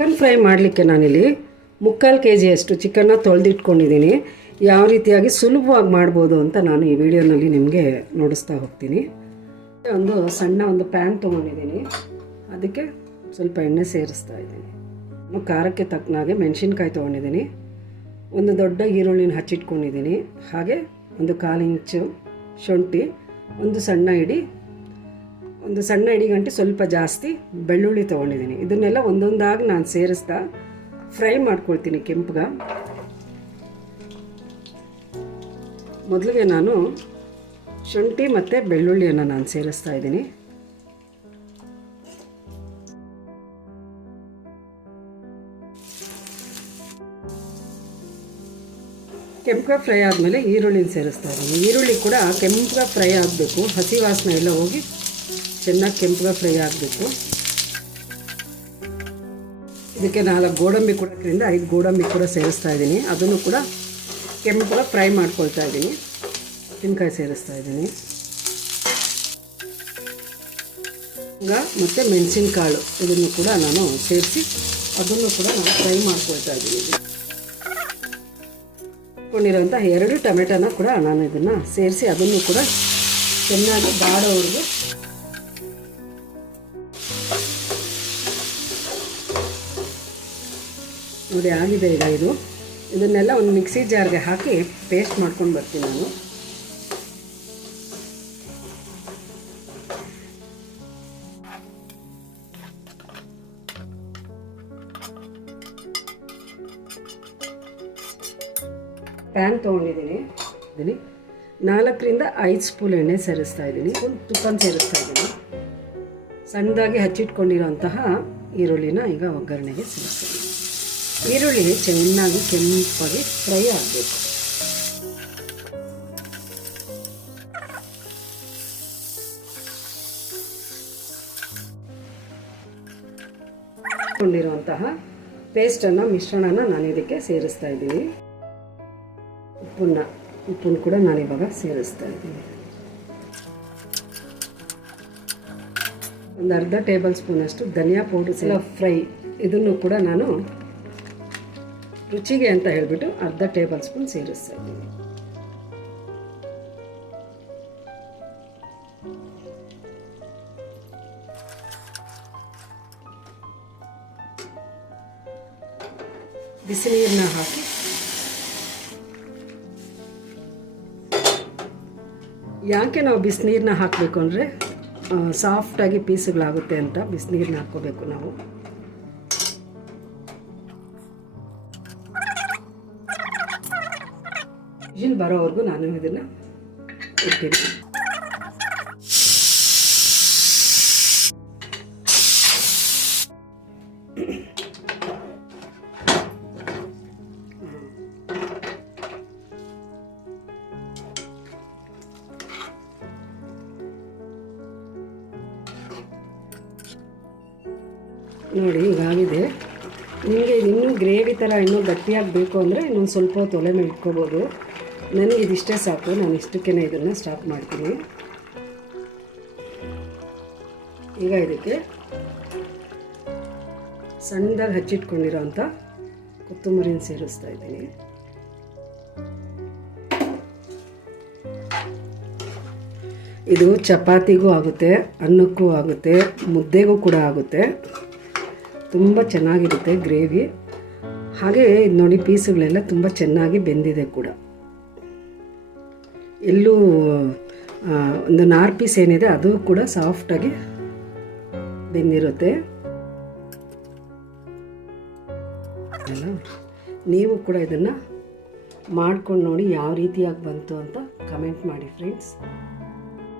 Chicken fry ಮಾಡಲಿಕ್ಕೆ ನಾನಿಲ್ಲಿ ಮುಕ್ಕಾಲು ಕೆ ಜಿಯಷ್ಟು ಚಿಕನ್ನ ತೊಳೆದಿಟ್ಕೊಂಡಿದ್ದೀನಿ. ಯಾವ ರೀತಿಯಾಗಿ ಸುಲಭವಾಗಿ ಮಾಡ್ಬೋದು ಅಂತ ನಾನು ಈ ವಿಡಿಯೋನಲ್ಲಿ ನಿಮಗೆ ನೋಡಿಸ್ತಾ ಹೋಗ್ತೀನಿ. ಒಂದು ಸಣ್ಣ ಒಂದು ಪ್ಯಾನ್ ತೊಗೊಂಡಿದ್ದೀನಿ. ಅದಕ್ಕೆ ಸ್ವಲ್ಪ ಎಣ್ಣೆ ಸೇರಿಸ್ತಾ ಇದ್ದೀನಿ. ಇನ್ನು ಖಾರಕ್ಕೆ ತಕ್ಕನಾಗೆ ಮೆಣಸಿನ್ಕಾಯಿ ತೊಗೊಂಡಿದ್ದೀನಿ. ಒಂದು ದೊಡ್ಡ ಈರುಳ್ಳಿನ ಹಚ್ಚಿಟ್ಕೊಂಡಿದ್ದೀನಿ. ಹಾಗೆ ಒಂದು ಕಾಲು ಇಂಚು ಶುಂಠಿ, ಒಂದು ಸಣ್ಣ ಇಡಿ ಒಂದು ಸಣ್ಣ ಇಡಿಗಂಟೆ ಸ್ವಲ್ಪ ಜಾಸ್ತಿ ಬೆಳ್ಳುಳ್ಳಿ ತೊಗೊಂಡಿದ್ದೀನಿ. ಇದನ್ನೆಲ್ಲ ಒಂದೊಂದಾಗಿ ನಾನು ಸೇರಿಸ್ತಾ ಫ್ರೈ ಮಾಡ್ಕೊಳ್ತೀನಿ ಕೆಂಪಗ. ಮೊದಲಿಗೆ ನಾನು ಶುಂಠಿ ಮತ್ತು ಬೆಳ್ಳುಳ್ಳಿಯನ್ನು ನಾನು ಸೇರಿಸ್ತಾ ಇದ್ದೀನಿ. ಕೆಂಪಗ ಫ್ರೈ ಆದಮೇಲೆ ಈರುಳ್ಳಿನ ಸೇರಿಸ್ತಾ ಇದ್ದೀನಿ. ಈರುಳ್ಳಿ ಕೂಡ ಕೆಂಪಗ ಫ್ರೈ ಆಗಬೇಕು. ಹಸಿ ವಾಸನೆ ಎಲ್ಲ ಹೋಗಿ ಚೆನ್ನಾಗಿ ಕೆಂಪಗ ಫ್ರೈ ಆಗಬೇಕು ಇದಕ್ಕೆ ನಾಲ್ಕು ಗೋಡಂಬಿ ಕೊಡೋದ್ರಿಂದ ಐದು ಗೋಡಂಬಿ ಕೂಡ ಸೇರಿಸ್ತಾ ಇದ್ದೀನಿ. ಅದನ್ನು ಕೂಡ ಕೆಂಪಗ ಫ್ರೈ ಮಾಡ್ಕೊಳ್ತಾ ಇದ್ದೀನಿ. ತೆಂಗಿನಕಾಯಿ ಸೇರಿಸ್ತಾ ಇದ್ದೀನಿ. ಈಗ ಮತ್ತು ಮೆಣಸಿನಕಾಳು ಇದನ್ನು ಕೂಡ ನಾನು ಸೇರಿಸಿ ಅದನ್ನು ಕೂಡ ನಾನು ಫ್ರೈ ಮಾಡ್ಕೊಳ್ತಾ ಇದ್ದೀನಿ. ಕೊಂಡಿರೋಂಥ ಎರಡು ಟೊಮೆಟೊನ ಕೂಡ ನಾನು ಇದನ್ನು ಸೇರಿಸಿ ಅದನ್ನು ಕೂಡ ಚೆನ್ನಾಗಿ ಬಾಡೋವರೆಗೂ ನೋಡಿ ಆಗಿದೆ ಈಗ ಇದು. ಇದನ್ನೆಲ್ಲ ಒಂದು ಮಿಕ್ಸಿ ಜಾರ್ಗೆ ಹಾಕಿ ಪೇಸ್ಟ್ ಮಾಡ್ಕೊಂಡು ಬರ್ತೀನಿ ನಾನು. ಪ್ಯಾನ್ ತೊಗೊಂಡಿದ್ದೀನಿ. ಇದೀನಿ ನಾಲ್ಕರಿಂದ ಐದು ಸ್ಪೂನ್ ಎಣ್ಣೆ ಸೇರಿಸ್ತಾ ಇದ್ದೀನಿ. ಒಂದು ತುಪ್ಪನ ಸೇರಿಸ್ತಾ ಇದ್ದೀನಿ. ಸಣ್ಣದಾಗಿ ಹಚ್ಚಿಟ್ಕೊಂಡಿರೋಂತಹ ಈರುಳ್ಳಿನ ಈಗ ಒಗ್ಗರಣೆಗೆ ಸೇರಿಸ್ತೀನಿ. ಈರುಳ್ಳಿ ಚೆನ್ನಾಗಿ ಕೆಂಪಾಗಿ ಫ್ರೈ ಆಗಬೇಕು. ಕೊಂಡಿರುವಂತಹ ಪೇಸ್ಟನ್ನು ಮಿಶ್ರಣನ ನಾನು ಇದಕ್ಕೆ ಸೇರಿಸ್ತಾ ಇದ್ದೀನಿ. ಉಪ್ಪನ್ನ, ಉಪ್ಪನ್ನು ಕೂಡ ನಾನು ಇವಾಗ ಸೇರಿಸ್ತಾ ಇದ್ದೀನಿ. ಒಂದು ಅರ್ಧ ಟೇಬಲ್ ಸ್ಪೂನಷ್ಟು ಧನಿಯಾ ಪೌಡರ್ ಫ್ರೈ ಇದನ್ನು ಕೂಡ ನಾನು ರುಚಿಗೆ ಅಂತ ಹೇಳಿಬಿಟ್ಟು ಅರ್ಧ ಟೇಬಲ್ ಸ್ಪೂನ್ ಸೇರಿಸ್ತಾ ಇದ್ದೀನಿ ಬಿಸಿನೀರನ್ನ ಹಾಕಿ. ಯಾಕೆ ನಾವು ಬಿಸಿನೀರನ್ನ ಹಾಕಬೇಕು ಅಂದರೆ ಸಾಫ್ಟಾಗಿ ಪೀಸುಗಳಾಗುತ್ತೆ ಅಂತ ಬಿಸಿನೀರನ್ನ ಹಾಕ್ಕೋಬೇಕು ನಾವು. ವಿಜಿಲ್ ಬರೋವರೆಗೂ ನಾನು ಇದನ್ನು ಇಡ್ತೀನಿ ನೋಡಿ, ಹೀಗಾಗಿದೆ. ನಿಮಗೆ ಇನ್ನೂ ಗ್ರೇವಿ ಥರ ಇನ್ನೂ ಗಟ್ಟಿಯಾಗಿ ಬೇಕು ಅಂದರೆ ಇನ್ನೊಂದು ಸ್ವಲ್ಪ ಹೊತ್ತು ಒಲೆ ಮೇಲೆ ಇಟ್ಕೋಬೋದು. ನನಗೆ ಇದಿಷ್ಟೇ ಸಾಕು. ನಾನು ಇಷ್ಟಕ್ಕೇ ಇದನ್ನು ಸ್ಟಾಪ್ ಮಾಡ್ತೀನಿ. ಈಗ ಇದಕ್ಕೆ ಸಣ್ಣದಾಗಿ ಹಚ್ಚಿಟ್ಕೊಂಡಿರೋವಂಥ ಕೊತ್ತಂಬರಿನ ಸೇರಿಸ್ತಾ ಇದ್ದೀನಿ. ಇದು ಚಪಾತಿಗೂ ಆಗುತ್ತೆ, ಅನ್ನಕ್ಕೂ ಆಗುತ್ತೆ, ಮುದ್ದೆಗೂ ಕೂಡ ಆಗುತ್ತೆ. ತುಂಬ ಚೆನ್ನಾಗಿರುತ್ತೆ ಗ್ರೇವಿ. ಹಾಗೆ ಇದು ನೋಡಿ ಪೀಸುಗಳೆಲ್ಲ ತುಂಬ ಚೆನ್ನಾಗಿ ಬೆಂದಿದೆ ಕೂಡ. ಎಲ್ಲೂ ಒಂದು ನಾರ್ ಪೀಸ್ ಏನಿದೆ ಅದು ಕೂಡ ಸಾಫ್ಟಾಗಿ ಬೆಂದಿರುತ್ತೆ? ನೀವು ಕೂಡ ಇದನ್ನು ಮಾಡ್ಕೊಂಡು ನೋಡಿ ಯಾವ ರೀತಿಯಾಗಿ ಬಂತು ಅಂತ ಕಮೆಂಟ್ ಮಾಡಿ, ಫ್ರೆಂಡ್ಸ್